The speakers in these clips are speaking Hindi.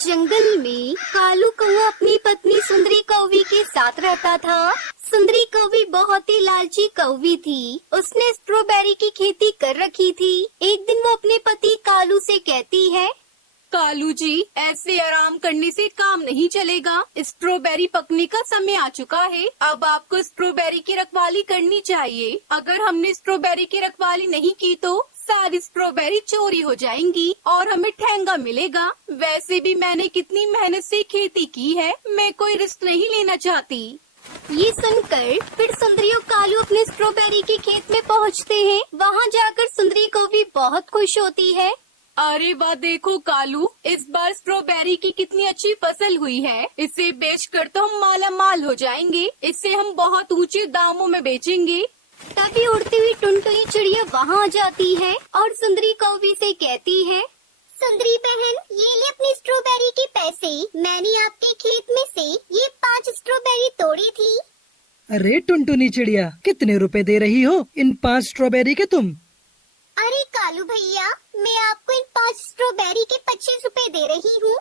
जंगल में कालू कौवा अपनी पत्नी सुंदरी कौवी के साथ रहता था। सुंदरी कौवी बहुत ही लालची कौवी थी। उसने स्ट्रॉबेरी की खेती कर रखी थी। एक दिन वो अपने पति कालू से कहती है, कालू जी, ऐसे आराम करने से काम नहीं चलेगा। स्ट्रॉबेरी पकने का समय आ चुका है। अब आपको स्ट्रॉबेरी की रखवाली करनी चाहिए। अगर हमने स्ट्रॉबेरी की रखवाली नहीं की तो सारी स्ट्रॉबेरी चोरी हो जाएंगी और हमें ठेंगा मिलेगा। वैसे भी मैंने कितनी मेहनत से खेती की है, मैं कोई रिस्क नहीं लेना चाहती। ये सुनकर फिर सुंदरी और कालू अपने स्ट्रॉबेरी के खेत में पहुँचते हैं। वहाँ जाकर सुंदरी कौवी बहुत खुश होती है। अरे वाह, देखो कालू, इस बार स्ट्रॉबेरी की कितनी अच्छी फसल हुई है। इसे बेचकर तो हम माला माल हो जाएंगे। इसे हम बहुत ऊंचे दामों में बेचेंगे। तभी उड़ती हुई टुनटुनी चिड़िया वहाँ आ जाती है और सुंदरी कौवी से कहती है, सुंदरी बहन, ये ले अपनी स्ट्रॉबेरी के पैसे। मैंने आपके खेत में से ये 5 स्ट्रॉबेरी तोड़ी थी। अरे टुनटुनी चिड़िया, कितने रुपए दे रही हो इन 5 स्ट्रॉबेरी के तुम? अरे कालू भैया, मैं आपको इन 5 स्ट्रॉबेरी के 25 रुपए दे रही हूँ।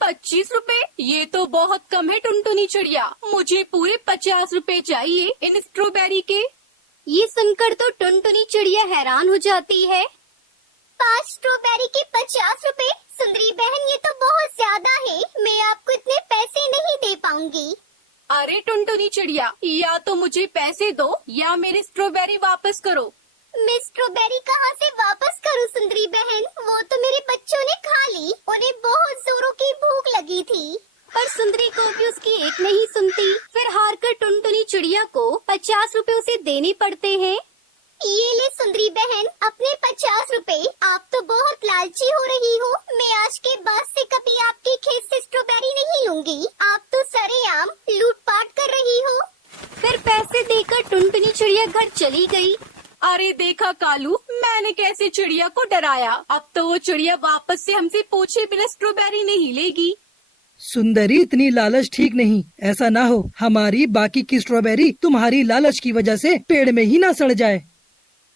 25 रुपए? ये तो बहुत कम है टुनटुनी चिड़िया। मुझे पूरे 50 रुपए चाहिए इन स्ट्रॉबेरी के। ये सुनकर तो टुनटुनी चिड़िया हैरान हो जाती है। 5 स्ट्रॉबेरी के 50 रुपए? सुंदरी बहन, ये तो बहुत ज्यादा है। मैं आपको इतने पैसे नहीं दे पाऊंगी। अरे टुनटुनी चिड़िया, या तो मुझे पैसे दो या मेरी स्ट्रॉबेरी वापस करो। मैं स्ट्रॉबेरी कहाँ से वापस करूँ सुंदरी बहन? वो तो मेरे बच्चों ने खा ली। उन्हें बहुत जोरों की भूख लगी थी। पर सुंदरी को भी उसकी एक नहीं सुनती। फिर हार कर टुनटुनी चिड़िया को 50 रुपए उसे देने पड़ते हैं। ये ले सुंदरी बहन, अपने 50 रुपए। आप तो बहुत लालची हो रही हो। मैं आज के बाद से कभी आपके खेत से स्ट्रॉबेरी नहीं लूंगी। आप तो सरेआम लूटपाट कर रही हो। फिर पैसे देकर टुनटुनी चिड़िया घर चली गई। अरे देखा कालू, मैंने कैसे चिड़िया को डराया। अब तो वो चिड़िया वापस से हमसे पूछे बिना स्ट्रॉबेरी नहीं लेगी। सुंदरी, इतनी लालच ठीक नहीं। ऐसा ना हो हमारी बाकी की स्ट्रॉबेरी तुम्हारी लालच की वजह से पेड़ में ही ना सड़ जाए।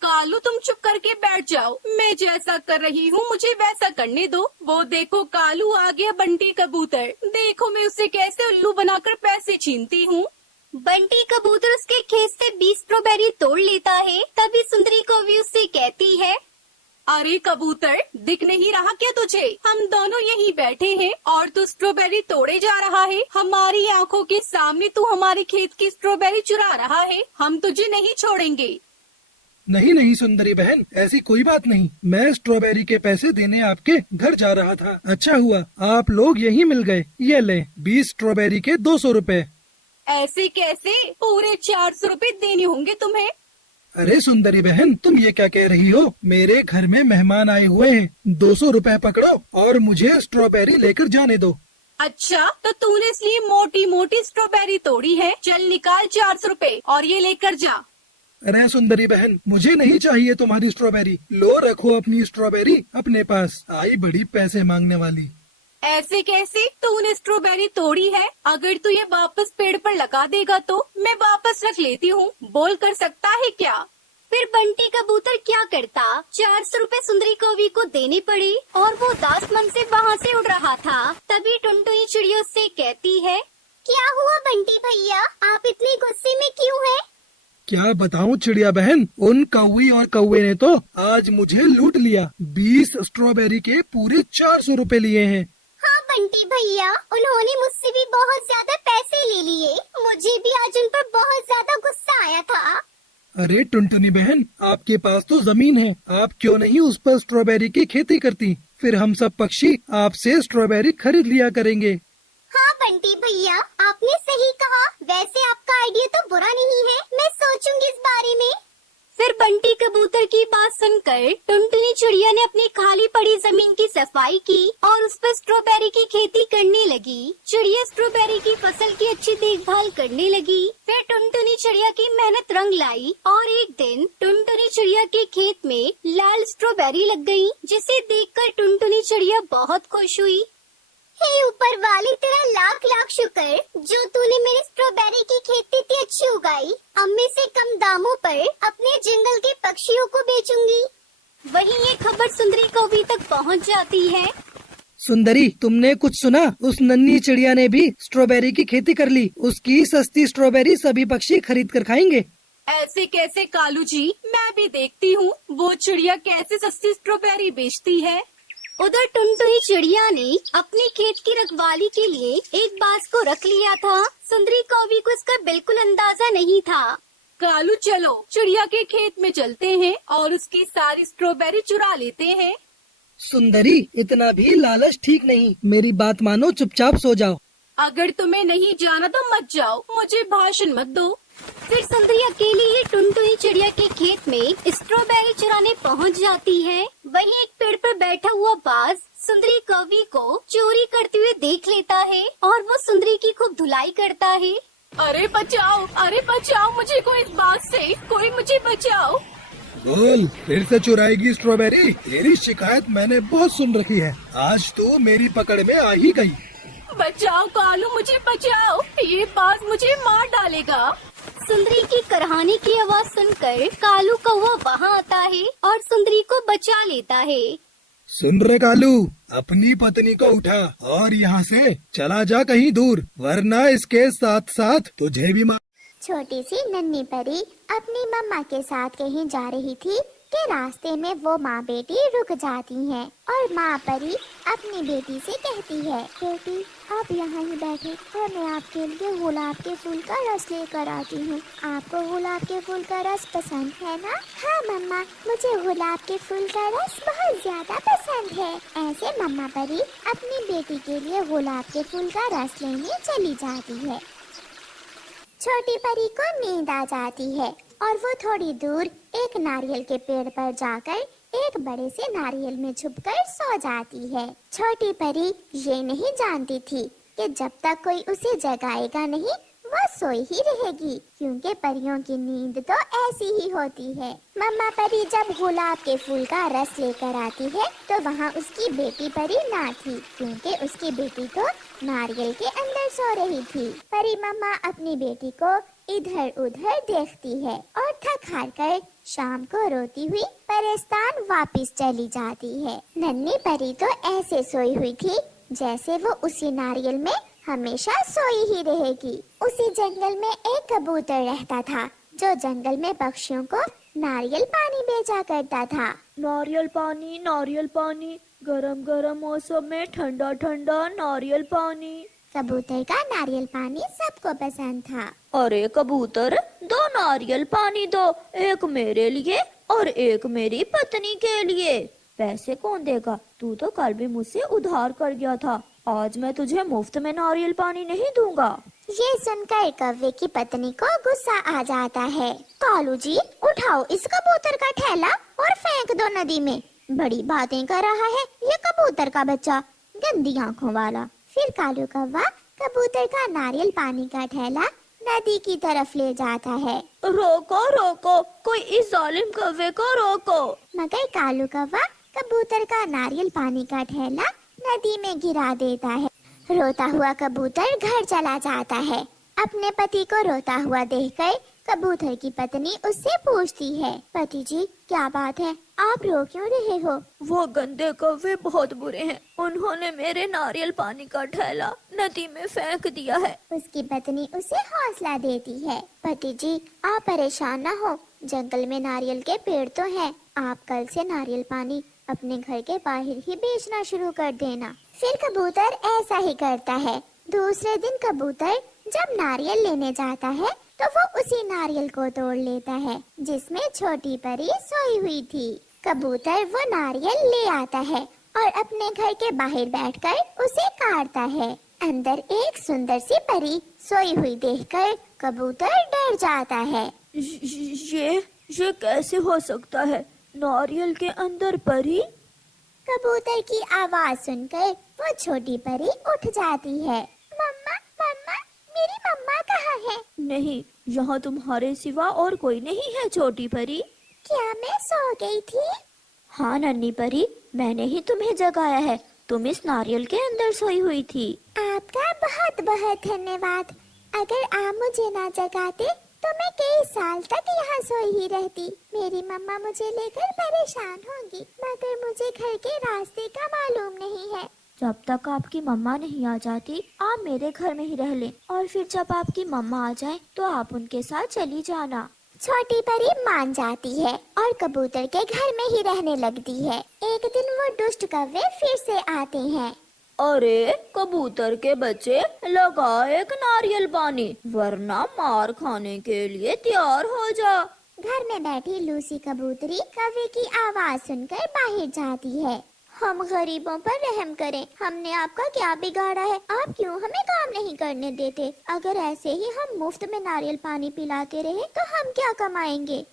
कालू, तुम चुप करके बैठ जाओ। मैं जैसा कर रही हूँ मुझे वैसा करने दो। वो देखो कालू, आ गया बंटी कबूतर। देखो मैं उसे कैसे उल्लू बनाकर पैसे छीनती हूँ। बंटी कबूतर उसके खेत से 20 स्ट्रॉबेरी तोड़ लेता है। तभी सुंदरी कौवी उससे कहती है, अरे कबूतर, दिख नहीं रहा क्या तुझे? हम दोनों यहीं बैठे हैं और तू स्ट्रॉबेरी तोड़े जा रहा है। हमारी आंखों के सामने तू हमारे खेत की स्ट्रॉबेरी चुरा रहा है। हम तुझे नहीं छोड़ेंगे। नहीं नहीं सुंदरी बहन, ऐसी कोई बात नहीं। मैं स्ट्रॉबेरी के पैसे देने आपके घर जा रहा था। अच्छा हुआ आप लोग यहीं मिल गए। ये ले 20 स्ट्रॉबेरी के 200 रुपए। ऐसे कैसे? पूरे 400 रुपए देने होंगे तुम्हें। अरे सुंदरी बहन, तुम ये क्या कह रही हो? मेरे घर में मेहमान आए हुए हैं। 200 रुपए पकड़ो और मुझे स्ट्रॉबेरी लेकर जाने दो। अच्छा, तो तूने इसलिए मोटी मोटी स्ट्रॉबेरी तोड़ी है? चल निकाल 400 रुपए और ये लेकर जा। अरे सुंदरी बहन, मुझे नहीं चाहिए तुम्हारी स्ट्रॉबेरी। लो रखो अपनी स्ट्रॉबेरी अपने पास। आई बड़ी पैसे मांगने वाली। ऐसे कैसे? तूने स्ट्रॉबेरी तोड़ी है। अगर तू ये वापस पेड़ पर लगा देगा तो मैं वापस रख लेती हूँ। बोल कर सकता है क्या? फिर बंटी कबूतर क्या करता? 400 रुपए सुंदरी कौवी को देने पड़े और वो उदास मन से वहाँ से उड़ रहा था। तभी टुनटुनी चिड़िया से कहती है, क्या हुआ बंटी भैया, आप इतने गुस्से में क्यों हैं? क्या बताऊं चिड़िया बहन, उन कौवी और कौवे ने तो आज मुझे लूट लिया। 20 स्ट्रॉबेरी के पूरे 400 रुपए लिए हैं। हाँ बंटी भैया, उन्होंने मुझसे भी बहुत ज्यादा पैसे ले लिए। मुझे भी आज उन पर बहुत ज्यादा गुस्सा आया था। अरे टुनटुनी बहन, आपके पास तो जमीन है। आप क्यों नहीं उस पर स्ट्रॉबेरी की खेती करती? फिर हम सब पक्षी आपसे स्ट्रॉबेरी खरीद लिया करेंगे। हाँ बंटी भैया, आपने सही कहा। वैसे आपका आइडिया तो बुरा नहीं है। मैं सोचूंगी इस बारे में। फिर बंटी कबूतर की बात सुनकर टुनटुनी चिड़िया ने अपनी खाली पड़ी जमीन की सफाई की और उस पर स्ट्रॉबेरी की खेती करने लगी। चिड़िया स्ट्रॉबेरी की फसल की अच्छी देखभाल करने लगी। फिर टुनटुनी चिड़िया की मेहनत रंग लाई और एक दिन टुनटुनी चिड़िया के खेत में लाल स्ट्रॉबेरी लग गई, जिसे देखकर टुनटुनी चिड़िया बहुत खुश हुई। हे ऊपर वाले, तेरा लाख लाख शुक्र जो तूने मेरी स्ट्रॉबेरी की खेती इतनी अच्छी उगाई। अब मैं से कम दामों पर अपने जंगल के पक्षियों को बेचूंगी। वहीं ये खबर सुंदरी कौवी तक पहुंच जाती है। सुंदरी, तुमने कुछ सुना? उस नन्ही चिड़िया ने भी स्ट्रॉबेरी की खेती कर ली। उसकी सस्ती स्ट्रॉबेरी सभी पक्षी खरीद कर खाएंगे। ऐसे कैसे कालू जी? मैं भी देखती हूँ वो चिड़िया कैसे सस्ती स्ट्रॉबेरी बेचती है। उधर टुनटुनी चिड़िया ने अपने खेत की रखवाली के लिए एक बाज को रख लिया था। सुंदरी कौवी को इसका बिल्कुल अंदाजा नहीं था। कालू चलो चिड़िया के खेत में चलते हैं और उसकी सारी स्ट्रॉबेरी चुरा लेते हैं। सुंदरी, इतना भी लालच ठीक नहीं। मेरी बात मानो, चुपचाप सो जाओ। अगर तुम्हें नहीं जाना तो मत जाओ, मुझे भाषण मत दो। फिर सुंदरी अकेली ही टुनटुनी चिड़िया के खेत में स्ट्रॉबेरी चुराने पहुंच जाती है। वहीं एक पेड़ पर बैठा हुआ बाज सुंदरी कौवी को चोरी करते हुए देख लेता है और वो सुंदरी की खूब धुलाई करता है। अरे बचाओ मुझे कोई इस बात से, कोई मुझे बचाओ। बोल, फिर से चुराएगी स्ट्रॉबेरी? तेरी शिकायत मैंने बहुत सुन रखी है। आज तो मेरी पकड़ में आ ही गई। बचाओ कालू, मुझे बचाओ, ये बाज मुझे मार डालेगा। सुंदरी की करहाने की आवाज सुनकर कालू कौवा वहाँ आता है और सुंदरी को बचा लेता है। सुन रे कालू, अपनी पत्नी को उठा और यहाँ से चला जा कहीं दूर, वरना इसके साथ साथ तुझे भी मार। छोटी सी नन्ही परी अपनी मम्मा के साथ कहीं जा रही थी कि रास्ते में वो माँ बेटी रुक जाती हैं और माँ परी अपनी बेटी से कहती है, बेटी आप यहाँ ही बैठे और मैं आपके लिए गुलाब के फूल का रस लेकर आती हूँ। आपको गुलाब के फूल का रस पसंद है ना? हाँ मम्मा, मुझे गुलाब के फूल का रस बहुत ज्यादा पसंद है। ऐसे मम्मा परी अपनी बेटी के लिए गुलाब के फूल का रस लेने चली जाती है। छोटी परी को नींद आ जाती है और वो थोड़ी दूर एक नारियल के पेड़ पर जाकर एक बड़े से नारियल में छुपकर सो जाती है। छोटी परी ये नहीं जानती थी कि जब तक कोई उसे जगाएगा नहीं वो सोई ही रहेगी, क्योंकि परियों की नींद तो ऐसी ही होती है। मम्मा परी जब गुलाब के फूल का रस लेकर आती है तो वहाँ उसकी बेटी परी ना थी, क्योंकि उसकी बेटी तो नारियल के अंदर सो रही थी। परी मम्मा अपनी बेटी को इधर उधर देखती है और थक हार कर शाम को रोती हुई परेशान वापस चली जाती है। नन्ही परी तो ऐसे सोई हुई थी जैसे वो उसी नारियल में हमेशा सोई ही रहेगी। उसी जंगल में एक कबूतर रहता था जो जंगल में पक्षियों को नारियल पानी बेचा करता था। नारियल पानी, गरम गरम मौसम में ठंडा ठंडा नारियल पानी। कबूतर का नारियल पानी सबको पसंद था। अरे कबूतर, 2 नारियल पानी दो, एक मेरे लिए और एक मेरी पत्नी के लिए। पैसे कौन देगा? तू तो कल भी मुझसे उधार कर गया था। आज मैं तुझे मुफ्त में नारियल पानी नहीं दूंगा। ये सुनकर कौवे की पत्नी को गुस्सा आ जाता है। कालू जी, उठाओ इस कबूतर का ठेला और फेंक दो नदी में। बड़ी बातें कर रहा है ये कबूतर का बच्चा, गंदी आंखों वाला। फिर कालू कौवा कबूतर का नारियल पानी का ठेला नदी की तरफ ले जाता है। रोको, कोई इस जालिम कौवे को रोको। मगर कालू कौवा कबूतर का नारियल पानी का ठेला नदी में गिरा देता है। रोता हुआ कबूतर घर चला जाता है। अपने पति को रोता हुआ देखकर कबूतर की पत्नी उससे पूछती है, पति जी क्या बात है, आप रो क्यों रहे हो? वो गंदे कौवे बहुत बुरे हैं, उन्होंने मेरे नारियल पानी का ठेला नदी में फेंक दिया है। उसकी पत्नी उसे हौसला देती है, पति जी आप परेशान न हो, जंगल में नारियल के पेड़ तो हैं, आप कल से नारियल पानी अपने घर के बाहर ही बेचना शुरू कर देना। फिर कबूतर ऐसा ही करता है। दूसरे दिन कबूतर जब नारियल लेने जाता है तो वो उसी नारियल को तोड़ लेता है जिसमें छोटी परी सोई हुई थी। कबूतर वो नारियल ले आता है और अपने घर के बाहर बैठकर उसे काटता है। अंदर एक सुंदर सी परी सोई हुई देखकर कबूतर डर जाता है। ये कैसे हो सकता है? नारियल के अंदर परी? कबूतर की आवाज सुनकर वो छोटी परी उठ जाती है। मम्मा, मेरी मम्मा कहाँ है? नहीं, यहाँ तुम्हारे सिवा और कोई नहीं है छोटी परी। क्या मैं सो गई थी? हाँ नन्ही परी, मैंने ही तुम्हें जगाया है, तुम इस नारियल के अंदर सोई हुई थी। आपका बहुत बहुत धन्यवाद। अगर आप मुझे ना जगाते तो मैं कई साल तक यहाँ सोई ही रहती। मेरी मम्मा मुझे लेकर परेशान होंगी, मगर मुझे घर के रास्ते का मालूम नहीं है। जब तक आपकी मम्मा नहीं आ जाती आप मेरे घर में ही रह लें, और फिर जब आपकी मम्मा आ जाए तो आप उनके साथ चली जाना। छोटी परी मान जाती है और कबूतर के घर में ही रहने लगती है। एक दिन वो दुष्ट कौवे फिर से आते हैं। अरे कबूतर के बच्चे, लगा एक नारियल पानी, वरना मार खाने के लिए तैयार हो जा। घर में बैठी लूसी कबूतरी कौवे की आवाज सुनकर बाहर जाती है। हम गरीबों पर रहम करें, हमने आपका क्या बिगाड़ा है? आप क्यों हमें काम नहीं करने देते? अगर ऐसे ही हम मुफ्त में नारियल पानी पिलाते रहे तो हम क्या कमाएंगे?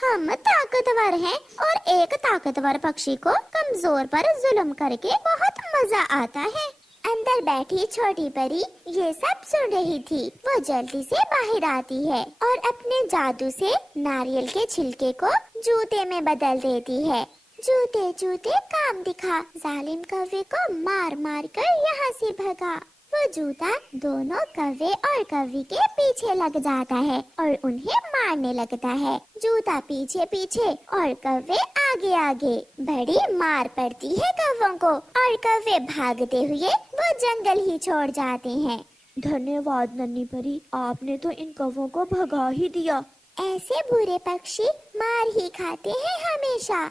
हम ताकतवर हैं और एक ताकतवर पक्षी को कमजोर पर जुल्म करके बहुत मजा आता है। अंदर बैठी छोटी परी ये सब सुन रही थी। वो जल्दी से बाहर आती है और अपने जादू से नारियल के छिलके को जूते में बदल देती है। जूते जूते काम दिखा, जालिम कौवे को मार मार कर यहाँ से भगा। वो जूता दोनों कौवे और कौवी के पीछे लग जाता है और उन्हें मारने लगता है। जूता पीछे पीछे और कौवे आगे आगे। बड़ी मार पड़ती है कौवों को और कौवे भागते हुए वो जंगल ही छोड़ जाते हैं। धन्यवाद नन्ही परी, आपने तो इन कौवों को भगा ही दिया। ऐसे बुरे पक्षी मार ही खाते हैं हमेशा।